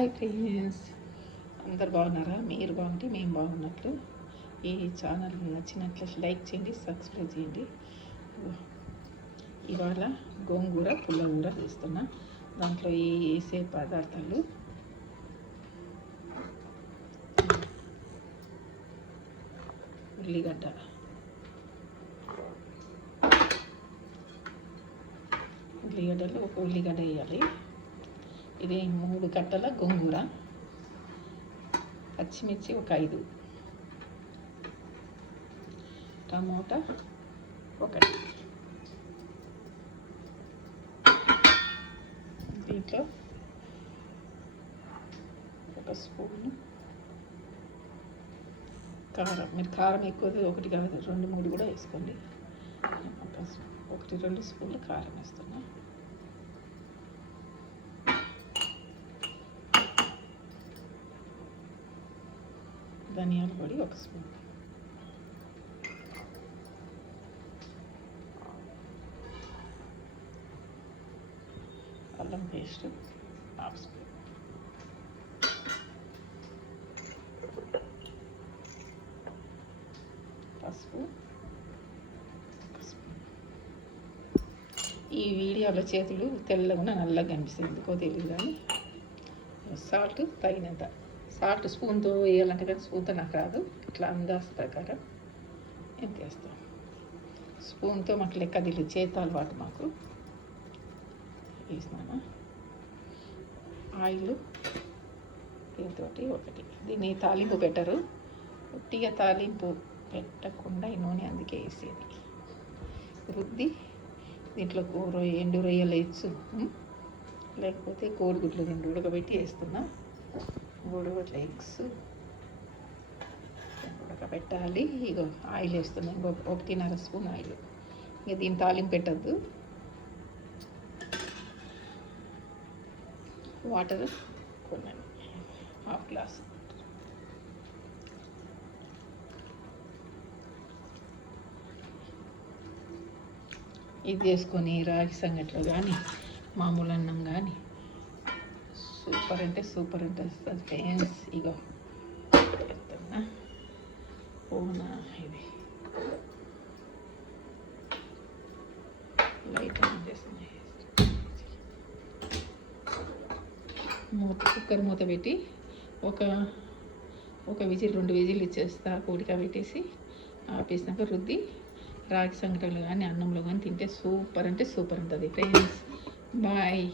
Hi friends, అందరు బాగున్నారా? మీరు బాగుంటే మేము బాగున్నట్లు. ఈ ఛానల్ నచ్చినట్లు లైక్ చేయండి, సబ్స్క్రైబ్ చేయండి. ఇవాళ గోంగూర పుల్లగూర చేస్తున్నా. దాంట్లో వేసే పదార్థాలు ఉల్లిగడ్డలు ఒక ఉల్లిగడ్డ వేయాలి. ఇది 3 కట్టల గోంగూర, పచ్చిమిర్చి ఒక 5, టమోటా 1. దీంట్లో 1 స్పూను కారం. మీరు కారం ఎక్కువ 1 కాదు 2, 3 కూడా వేసుకోండి. 1, 2 స్పూన్లు కారం వేస్తున్నా. ధనియాల పొడి 1 స్పూన్, అల్లం పేస్ట్ 1/2 స్పూన్, పసుపు 1 స్పూన్. ఈ వీడియోలో చేతులు తెల్లగా నల్లగా కనిపిస్తుంది, ఎందుకో తెలియదు. కానీ సాల్ట్ తగినంత. సాల్ట్ స్పూన్తో వేయాలంటే కానీ స్పూన్తో నాకు రాదు. ఇట్లా అందాజ ప్రకారం ఎంత వేస్తాం. స్పూన్తో మాకు లెక్క తెలియదు, చేతి అలవాటు మాకు. వేసినాను. ఆయిల్ దీంతో 1. దీన్ని తాలింపు పెట్టరు, ఉట్టిగా తాలింపు పెట్టకుండా ఈ నూనె అందుకే వేసేది. రుద్ది దీంట్లో ఎండు రొయ్యలు వేయచ్చు, లేకపోతే కోడిగుడ్లు 2 ఉడకబెట్టి వేస్తున్నా. కోడిగుడ్ల ఎగ్స్ ఉడకబెట్టాలి. ఇగో ఆయిల్ వేస్తున్నా, 1.5 స్పూన్ ఆయిల్. ఇక దీన్ని తాలింపు పెట్టద్దు. వాటర్ కొన్ని 1/2 గ్లాసు. ఇది చేసుకొని రాగి సంగట్లో కానీ మామూలు అన్నం కానీ సూపర్ అంటే సూపర్ అంటే వస్తుంది ఫ్రెండ్స్. ఇగో పెడుతున్నా ఓనా. ఇది లైట్ ఆన్ చేస్తున్నా. కుక్కర్ మూత పెట్టి ఒక విజిల్ 2 విజిల్ ఇచ్చేస్తా. కోడికా పెట్టేసి ఆపేసినాక రుద్ది రాగి సంగటిలో కానీ అన్నంలో కానీ తింటే సూపర్ అంటే సూపర్ ఉంటుంది ఫ్రెండ్స్. బాయ్.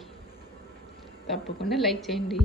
తప్పకుండా లైక్ చేయండి.